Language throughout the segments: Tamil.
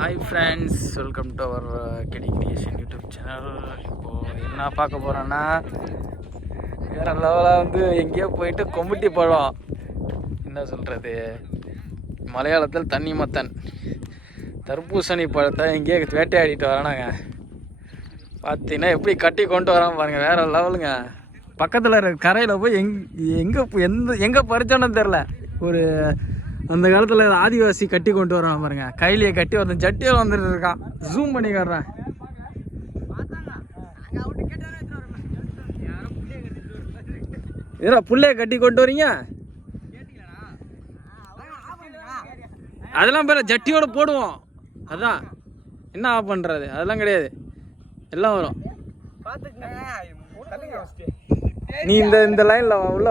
Hi friends welcome to our கெடி creation YouTube channel இப்போது என்ன பார்க்க போகிறோன்னா வேறு லெவலாக வந்து எங்கேயோ போயிட்டு கொம்புட்டி பழம். என்ன சொல்கிறது மலையாளத்தில் தண்ணி மத்தன் தர்பூசணி பழத்தை எங்கேயோ வேட்டையாடிட்டு வரானாங்க. பார்த்தீங்கன்னா எப்படி கட்டி கொண்டு வரான் பாருங்கள் வேறு லெவலுங்க பக்கத்தில் இருக்க கரையில் போய் எங் எங்கே எந்த எங்கே பறிச்சோன்னு தெரில ஒரு அந்த காலத்தில் ஆதிவாசி கட்டி கொண்டு வரான் பாருங்க. கையிலேயே கட்டி வந்து ஜட்டியில் வந்துட்டு இருக்கான். ஜூம் பண்ணி காட்டுறேன். இதா புள்ளைய கட்டி கொண்டு வரீங்க? அதெல்லாம் பேர ஜட்டியோட போடுவோம். அதான். என்ன ஆஃப் பண்ணுறது அதெல்லாம் கிடையாது. எல்லாம் வரும். நீ இந்த இந்த லைன்ல உள்ள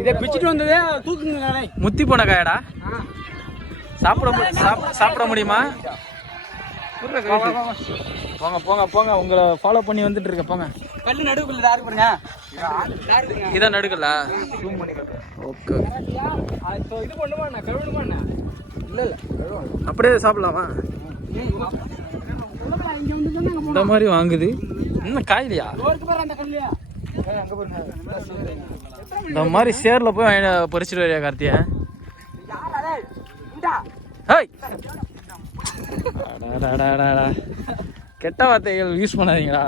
இதை பிச்சுட்டு வந்ததே தூக்குங்க முத்தி போன காயடா? சாப்பிட சாப்பிட முடியுமா? போங்க போங்க போங்க. உங்களை ஃபாலோ பண்ணி வந்துட்டு இருக்க போங்க. கல்லு நடுவுக்குள்ள யாருக்கு பாருங்க? இதான் நடுக்கல? ஓகே இப்போ இது பண்ணுமா நான் கழுவணுமா என்ன? இல்ல இல்ல. அப்படியே சாப்பிடலாமா? இந்த மாதிரி வாங்குது. இன்னும் காயிலையா? இந்த மாதிரி சேர்ல போய் பறிச்சுட்டு வரியா கார்த்தியா. கெட்ட வார்த்தைகள் யூஸ் பண்ணாதீங்களா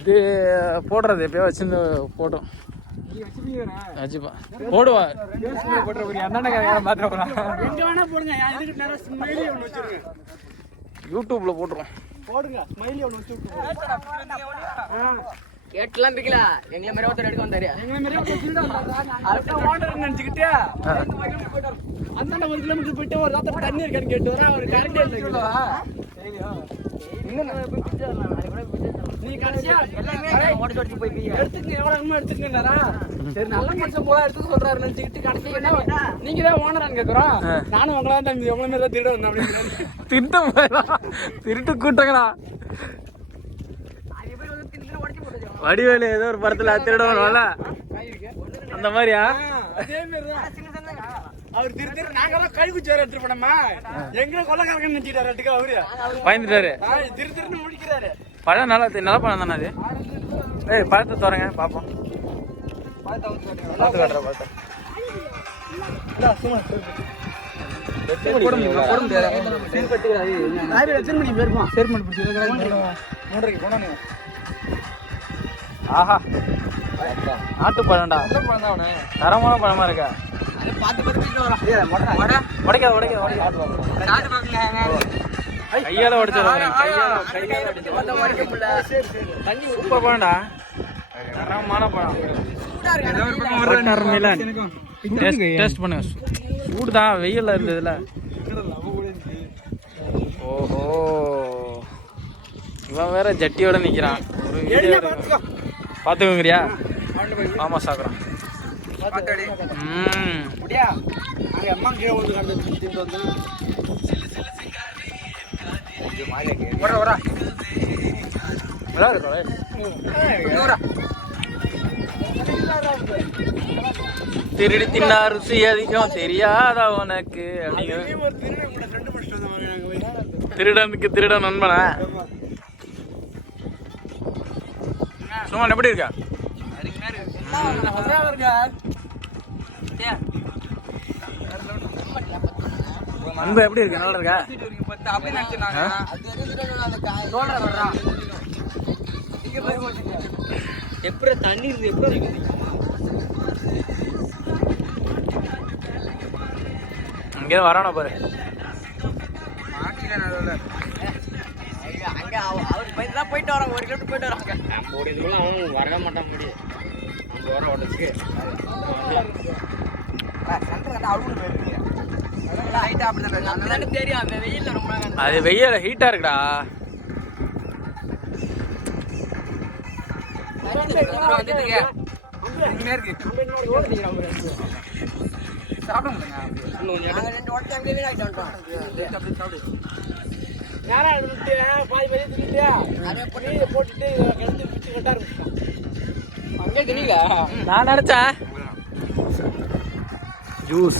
இது போடுறது எப்பயோ வச்சிருந்து போட்டோம். வச்சுப்பா போடுவா. யூடியூப்ல போட்டுருவோம். போடுங்க. ஸ்மைலி ஒன்னு வச்சு கேட்டுலாம் பிக்கல. எங்களை மாதிரி ஒருத்தர் எடுக்க வந்தாரு. எங்களை மாதிரியே ஒரு திருடா அடுத்த ஓனர் நினைச்சுக்கிட்டே அந்தாண்ட ஒரு கிலோமீட்டர் போயிட்டு ஒரு ராத்திரி தண்ணி இருக்கான்னு கேட்டு வரா அவர் கரண்ட் நீ நீங்க தான் ஓனரான்னு கேக்குறோம். நானும் உங்களா தான் உங்களை தான் திருட வந்தேன் திருட்டு திருட்டு கூட்டங்களா வடிவேலு ஏதோ ஒரு படத்துல திருடுவாங்கல்ல அந்த மாதிரியா? அதே மாதிரி தான் அவர் திரு திரு நாங்கெல்லாம் கழுகு சேர எடுத்துட்டு போனோமா எங்களை கொள்ளக்காரங்க நினைச்சிட்டாரு அட்டுக்கு அவரு பயந்துட்டாரு திரு திருன்னு முடிக்கிறாரு பழம் நல்லா நல்ல பழம் தானே அது ஏய் பழத்தை தோறங்க பார்ப்போம் பார்த்து காட்டுற பார்த்து ஆஹா நாட்டு பழம்டா தரமான பழமா இருக்கா கையால சூப்பர் பழம்டா தரமான பழம். டேஸ்ட் டேஸ்ட் பண்ணுங்க சூடு. தான் வெயில்ல இருந்ததுல ஓஹோ. இவன் வேற ஜட்டியோட நிக்கிறான். ஒரு வீடியோ பாத்துக்கோங்கறியா ஆமா சாக்குறான். ம் அம்மா கீழே வந்து. கண்டு திண்டு வந்து நல்லா இருக்கும் திருடி தின்னா ருசி அதிகம் தெரியாதா உனக்கு? திருடனுக்கு திருடன் நண்பனா? சும்மா எப்படி இருக்கா? அன்பு எப்படி இருக்கு? நல்லா இருக்கா? எப்படி தண்ணி இருந்து எப்படி இருக்குது இங்கே வரானா பாரு. அங்க அவ- அவர் போய் தான் போயிட்டு வரோம் ஒரு கிலோமீட்டர் போயிட்டு வரோம் ஒரு இதுக்குள்ள அவன் வரவே மாட்டான் முடியும் அங்க வர உடச்சுக்கு அது வெயில் ஹீட்டா இருக்குடா. நான் நினைச்சேன். ಜ್ಯೂಸ್